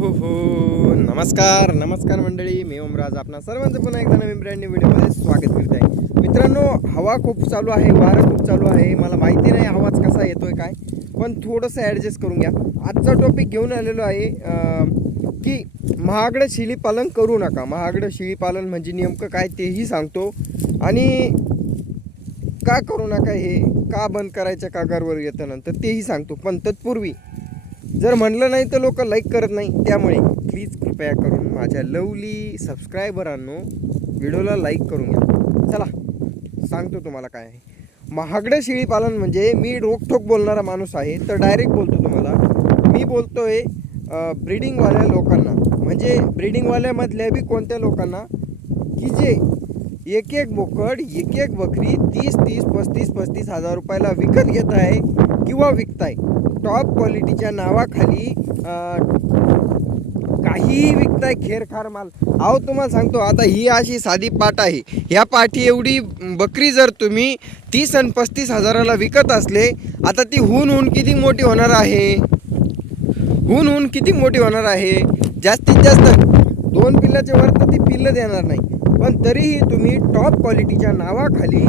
हो हो. नमस्कार नमस्कार मंडळी. मी ओमराज. आपणा सर्वांचं पुन्हा एकदा नवीन ब्रँड न्यू व्हिडिओमध्ये स्वागत करीत आहे मित्रांनो हवा खूप चालू आहे वारं खूप चालू आहे. मला माहिती नाही आवाज कसा येतोय काय पण थोडंसं ॲडजस्ट करून घ्या. आजचा टॉपिक घेऊन आलेलो आहे की महागडं शिळीपालन करू नका. महागडं शिळीपालन म्हणजे नेमकं काय तेही सांगतो. आणि का करू नका हे का बंद करायच्या कागारवर येतं नंतर तेही सांगतो. पण तत्पूर्वी जर म्हणलं नाही तर लोक लाईक करत नाही. त्यामुळे प्लीज कृपया करून माझ्या लवली सबस्क्रायबरांनो व्हिडिओला लाईक करून घ्या. चला सांगतो तुम्हाला काय आहे. महागडं शेळीपालन म्हणजे मी रोकठोक बोलणारा माणूस आहे तर डायरेक्ट बोलतो तुम्हाला. मी बोलतो आहे ब्रिडिंगवाल्या लोकांना. म्हणजे ब्रिडिंगवाल्यामधल्या बी कोणत्या लोकांना? की जे एक एक बोकड एक एक बकरी तीस तीस पस्तीस पस्तीस हजार रुपयाला विकत घेत आहे किंवा विकताय. टॉप क्वालिटीच्या नावाखाली काहीही विकताय खेरखार माल. अहो तुम्हाला सांगतो आता ही अशी साधी पाट आहे. ह्या पाठी एवढी बकरी जर तुम्ही तीस आणि पस्तीस हजाराला विकत असले आता ती हून हून किती मोठी होणार आहे? हून हून किती मोठी होणार आहे? जास्तीत जास्त दोन पिल्लाच्या वर तर ती पिल्लं देणार नाही. पण तरीही तुम्ही टॉप क्वालिटीच्या नावाखाली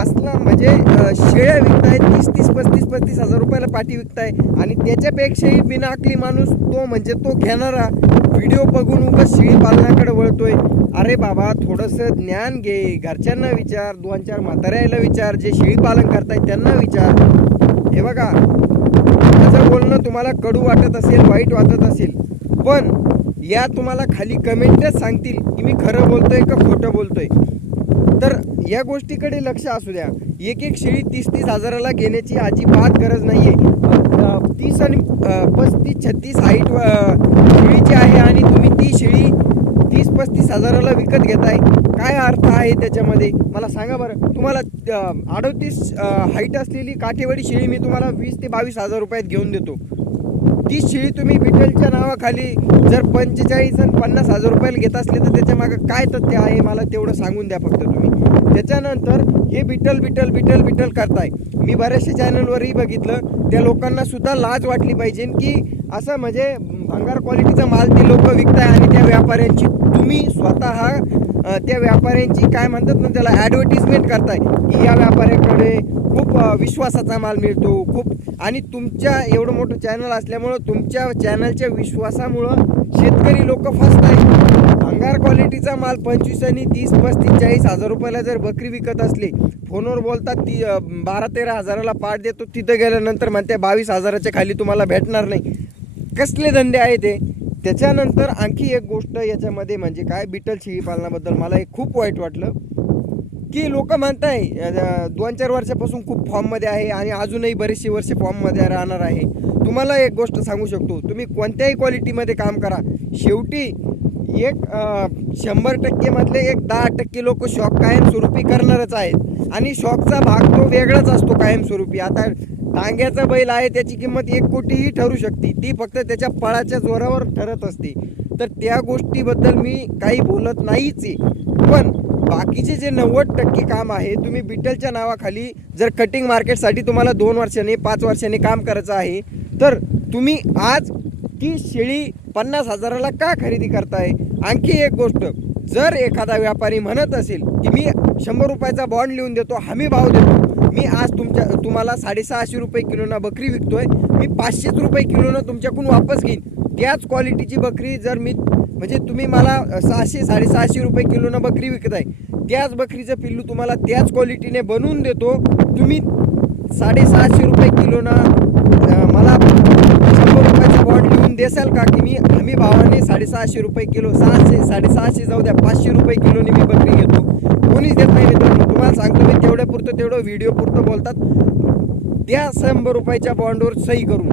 असला म्हणजे शेळ्या विकताय तीस तीस पस्तीस पस्तीस हजार रुपयाला पाठी विकताय. आणि त्याच्यापेक्षाही बिनाकली माणूस तो म्हणजे तो घेणारा व्हिडिओ बघून उगाच शेळी पालनाकडे वळतोय. अरे बाबा थोडंसं ज्ञान घे घरच्यांना विचार दोन चार म्हाताऱ्याला विचार जे शेळी पालन करताय त्यांना विचार. हे बघा माझं बोलणं तुम्हाला कडू वाटत असेल वाईट वाटत असेल पण या तुम्हाला खाली कमेंटच सांगतील की मी खरं बोलतोय का खोटं बोलतोय. तर या गोष्टीकडे लक्ष असू द्या. एक एक शेळी तीस तीस हजाराला घेण्याची अजिबात गरज नाही आहे तीस आणि पस्तीस छत्तीस हाईट शेळीची आहे आणि तुम्ही ती शेळी तीस पस्तीस हजाराला विकत घेताय. काय अर्थ आहे त्याच्यामध्ये? मला सांगा बरं. तुम्हाला अडतीस हाईट असलेली काठेवाडी शेळी मी तुम्हाला वीस ते बावीस हजार रुपयात घेऊन देतो. ती शेळी तुम्ही विठ्ठलच्या नावाखाली जर पंचेचाळीस आणि पन्नास हजार रुपयाला घेत असले तर त्याच्यामागं काय तथ्य आहे? मला तेवढं सांगून द्या फक्त तुम्ही. त्याच्यानंतर हे बिटल बिटल बिटल बिटल करताय. मी बऱ्याचशा चॅनलवरही बघितलं. त्या लोकांना सुद्धा लाज वाटली पाहिजे की असं म्हणजे भंगार क्वालिटीचा माल ते लोक विकताय आणि त्या व्यापाऱ्यांची. तुम्ही स्वतः त्या व्यापाऱ्यांची काय म्हणतात ना त्याला ॲडव्हर्टिजमेंट करताय. की या व्यापाऱ्याकडे खूप विश्वासाचा माल मिळतो खूप. आणि तुमच्या एवढं मोठं चॅनल असल्यामुळं तुमच्या चॅनलच्या विश्वासामुळं शेतकरी लोक फसत आहेत भंगार क्वालिटीचा माल पंचवीस आणि तीस पस्तीस चाळीस हजार रुपयाला जर बकरी विकत असली फोनवर बोलतात ती बारा तेरा हजाराला पाठ देतो तिथं गेल्यानंतर म्हणते बावीस हजाराच्या खाली तुम्हाला भेटणार नाही. कसले धंदे आहे ते त्याच्यानंतर आणखी एक गोष्ट याच्यामध्ये म्हणजे काय बिटल शेळी पालनाबद्दल मला एक खूप वाईट वाटलं की लोक म्हणताय दोन चार वर्षापासून खूप फॉर्ममध्ये आहे आणि अजूनही बरेचसे वर्ष फॉर्ममध्ये राहणार आहे. तुम्हाला एक गोष्ट सांगू शकतो तुम्ही कोणत्याही क्वालिटीमध्ये काम करा. शेवटी एक शंभर टक्केमधले एक दहा टक्के लोक शॉक कायमस्वरूपी करणारच आहेत. आणि शॉकचा भाग तो वेगळाच असतो कायमस्वरूपी. आता टांग्याचा बैल आहे त्याची किंमत एक कोटीही ठरू शकते. ती फक्त त्याच्या पळाच्या जोरावर ठरत असते. तर त्या गोष्टीबद्दल मी काही बोलत नाहीच आहे. पण बाकीचे जे नव्वद टक्के काम आहे तुम्ही बिटलच्या नावाखाली जर कटिंग मार्केटसाठी तुम्हाला दोन वर्षाने पाच वर्षाने काम करायचं आहे तर तुम्ही आज ती शेळी पन्नास हजाराला का खरेदी करताय? आणखी एक गोष्ट जर एखादा व्यापारी म्हणत असेल की मी शंभर रुपयाचा बॉन्ड लिहून देतो हमी भाव देतो मी आज तुमच्या तुम्हाला साडेसहाशे रुपये किलोना बकरी विकतोय. मी पाचशेच रुपये किलोनं तुमच्याकडून वापस घेईन. त्याच क्वालिटीची बकरी जर मी म्हणजे तुम्ही मला सहाशे साडेसहाशे रुपये किलोनं बकरी विकताय. त्याच बकरीचं पिल्लू तुम्हाला त्याच क्वालिटीने बनवून देतो. तुम्ही साडेसहाशे रुपये किलोनं मला शंभर रुपयाची बॉन्ड लिहून देसाल का की मी हमी भावाने साडेसहाशे रुपये किलो सहाशे साडेसहाशे जाऊ द्या पाचशे रुपये किलोने मी बकरी घेतो. कोणीच देत नाही मित्रांनो. तुम्हाला सांगतो मी तेवढ्या पुरतं तेवढं व्हिडिओ पुरतं बोलतात. त्या शंभर रुपयाच्या बॉन्डवर सही करून.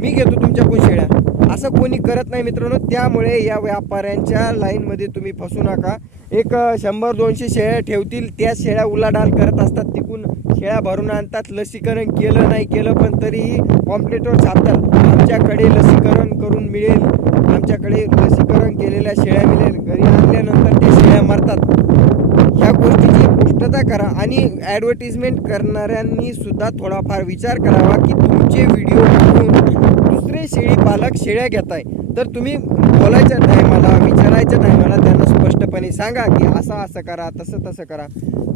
मी घेतो तुमच्याकडून शेळ्या असं कोणी करत नाही मित्रांनो. त्यामुळे या व्यापाऱ्यांच्या लाईनमध्ये तुम्ही फसू नका. एक शंभर दोनशे शेळ्या ठेवतील. त्या शेळ्या उलाढाल करत असतात. तिकून शेळ्या भरून आणतात. लसीकरण केलं नाही केलं पण तरीही कॉम्प्लेटवर छापतात. आमच्याकडे लसीकरण करून मिळेल. आमच्याकडे लसीकरण केलेल्या शेळ्या मिळेल. करा आणि ॲडव्हर्टिजमेंट करणाऱ्यांनी सुद्धा थोडाफार विचार करावा की तुमचे व्हिडिओ बघून दुसरे शेळी पालक शेळ्या घेत आहे तर तुम्ही बोलायच्या टायमाला विचारायच्या टायमाला त्यांना स्पष्टपणे सांगा की असं असं करा तसं तसं करा.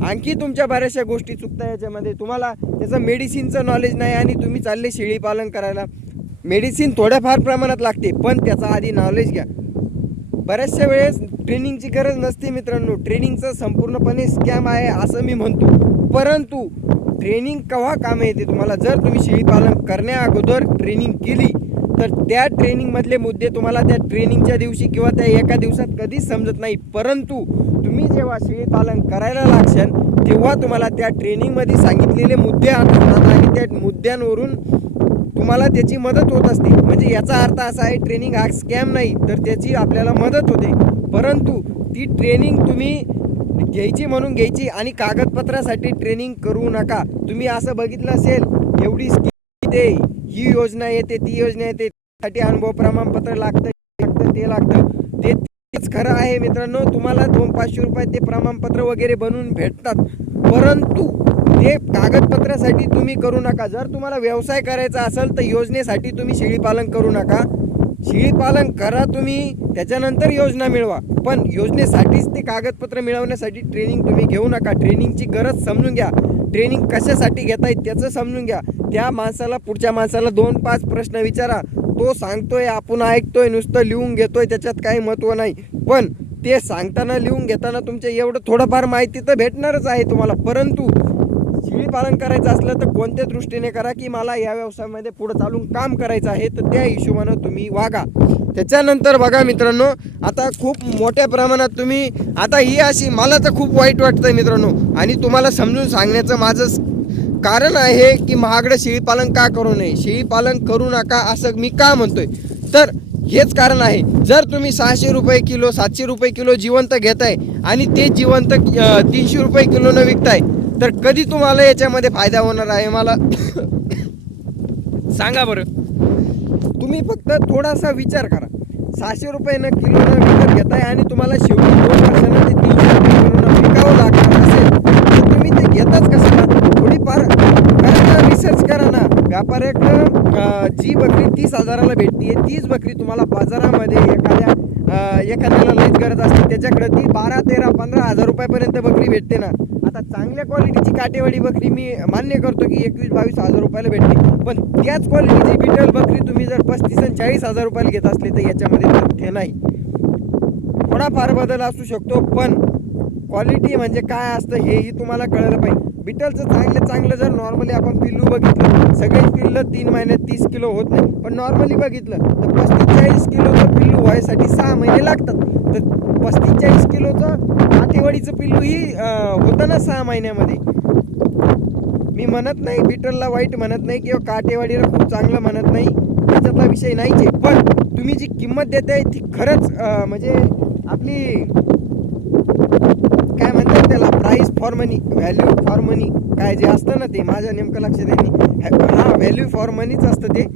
आणखी तुमच्या बऱ्याचशा गोष्टी चुकता याच्यामध्ये. तुम्हाला त्याचं मेडिसिनचं नॉलेज नाही आणि तुम्ही चालले शेळी पालन करायला. मेडिसिन थोड्याफार प्रमाणात लागते पण त्याचा आधी नॉलेज घ्या. बऱ्याचशा वेळेस ट्रेनिंगची गरज नसते मित्रांनो. ट्रेनिंगचं संपूर्णपणे स्कॅम आहे असं मी म्हणतो. परंतु ट्रेनिंग केव्हा कामे येते तुम्हाला? जर तुम्ही शेळीपालन करण्या अगोदर ट्रेनिंग केली तर त्या ट्रेनिंगमधले मुद्दे तुम्हाला त्या ट्रेनिंगच्या दिवशी किंवा त्या एका दिवसात कधीच समजत नाही परंतु तुम्ही जेव्हा शेळीपालन करायला लागशाल तेव्हा तुम्हाला त्या ट्रेनिंगमध्ये सांगितलेले मुद्दे आठवतात आणि त्या मुद्द्यांवरून तुम्हाला त्याची मदत होत असते. म्हणजे याचा अर्थ असा आहे ट्रेनिंग हा स्कॅम नाही तर त्याची आपल्याला मदत होते. परंतु ती ट्रेनिंग तुम्ही घ्यायची म्हणून घ्यायची आणि कागदपत्रासाठी ट्रेनिंग करू नका. तुम्ही असं बघितलं असेल एवढी स्कीम येते ही योजना येते ती योजना येते त्यासाठी अनुभव प्रमाणपत्र लागतं लागतं ते लागतं. ते तेच खरं आहे मित्रांनो तुम्हाला दोन पाचशे रुपये ते प्रमाणपत्र वगैरे बनवून भेटतात. परंतु ते कागदपत्रासाठी तुम्ही करू नका. जर तुम्हाला व्यवसाय करायचा असेल तर योजनेसाठी तुम्ही शेळीपालन करू नका. पालन करा तुम्ही त्याच्यानंतर योजना मिळवा. पण योजनेसाठीच ते कागदपत्र मिळवण्यासाठी ट्रेनिंग तुम्ही घेऊ नका. ट्रेनिंगची गरज समजून घ्या. ट्रेनिंग कशासाठी घेताय त्याचं समजून घ्या. त्या माणसाला पुढच्या माणसाला दोन पाच प्रश्न विचारा. तो सांगतोय आपण ऐकतोय नुसतं लिहून घेतोय त्याच्यात काही महत्त्व नाही. पण ते सांगताना लिहून घेताना तुमच्या एवढं थोडंफार माहिती तर भेटणारच आहे तुम्हाला. परंतु शेळी पालन करायचं असलं तर कोणत्या दृष्टीने करा की मला या व्यवसायामध्ये पुढं चालून काम करायचं आहे तर त्या हिशोबानं तुम्ही वागा. त्याच्यानंतर बघा मित्रांनो आता खूप मोठ्या प्रमाणात तुम्ही आता ही अशी मला तर खूप वाईट वाटतंय मित्रांनो. आणि तुम्हाला समजून सांगण्याचं माझं कारण आहे की महागडं शेळीपालन का करू नये? शेळीपालन करू नका असं मी का म्हणतोय? तर हेच कारण आहे. जर तुम्ही सहाशे रुपये किलो सातशे रुपये किलो जिवंत घेताय आणि ते जिवंत तीनशे रुपये किलोनं विकताय तर कधी तुम्हाला याच्यामध्ये फायदा होणार आहे मला सांगा बरं. तुम्ही फक्त थोडासा विचार करा. सहाशे रुपयानं किलोनं विकत घेताय आणि तुम्हाला शेवटी दोन वर्षांना ते तीनशे रुपये किलोनं विकावं लागणार असेल तर तुम्ही ते घेताच कसं ना? थोडीफार करा ना रिसर्च करा ना. व्यापाऱ्याकडं जी बकरी तीस हजाराला भेटते तीच बकरी तुम्हाला बाजारामध्ये एखाद्या एखाद्याला लईच गरज असते त्याच्याकडे ती बारा तेरा पंधरा हजार रुपयापर्यंत बकरी भेटते ना. आता चांगल्या क्वालिटीची काटेवाडी बकरी मी मान्य करतो की एकवीस बावीस हजार रुपयाला भेटते पण त्याच क्वालिटीची बिटल बकरी तुम्ही जर पस्तीस आणि चाळीस हजार रुपयाला घेत असले तर याच्यामध्ये तथ्य नाही. थोडाफार बदल असू शकतो पण क्वालिटी म्हणजे काय असतं हेही तुम्हाला कळलं पाहिजे. बिटलचं चांगलं चांगलं जर नॉर्मली आपण पिल्लू बघितलं सगळे पिल्लं तीन महिन्यात तीस किलो होत नाही. पण नॉर्मली बघितलं तर पस्तीस चाळीस किलोचं पिल्लू व्हायसाठी सहा महिने लागतात. तर पस्तीस चाळीस किलोचं काठेवाडीचं पिल्लूही ही होतं ना सहा महिन्यामध्ये. मी म्हणत नाही बिटलला वाईट म्हणत नाही किंवा काटेवाडीला खूप चांगलं म्हणत नाही. त्याच्यातला विषय नाहीच आहे. पण तुम्ही जी किंमत देताय ती खरंच म्हणजे आपली काय म्हणतात त्याला price for money value for money काय जे असतं ना ते माझ्या नेमकं लक्षात येत हा व्हॅल्यू फॉर मनीच असतं ते.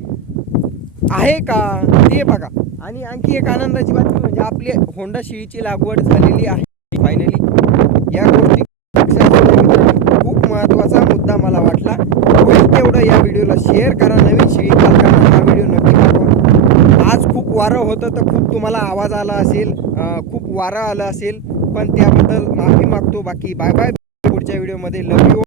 आहे का? ते बघा. आणि आणखी एक आनंदाची बातमी म्हणजे आपली होंडा शिळीची लागवड झालेली आहे. फायनली या गोष्टी खूप महत्त्वाचा मुद्दा मला वाटला. होईल तेवढं या व्हिडिओला शेअर करा. नवीन शिळी पालकांना हा व्हिडिओ नक्की पाठवा. आज खूप वारं होतं तर खूप तुम्हाला आवाज आला असेल. खूप वारं आलं असेल. पण त्याबद्दल माफी मागतो. बाकी बाय बाय पुढच्या व्हिडिओमध्ये. लव यू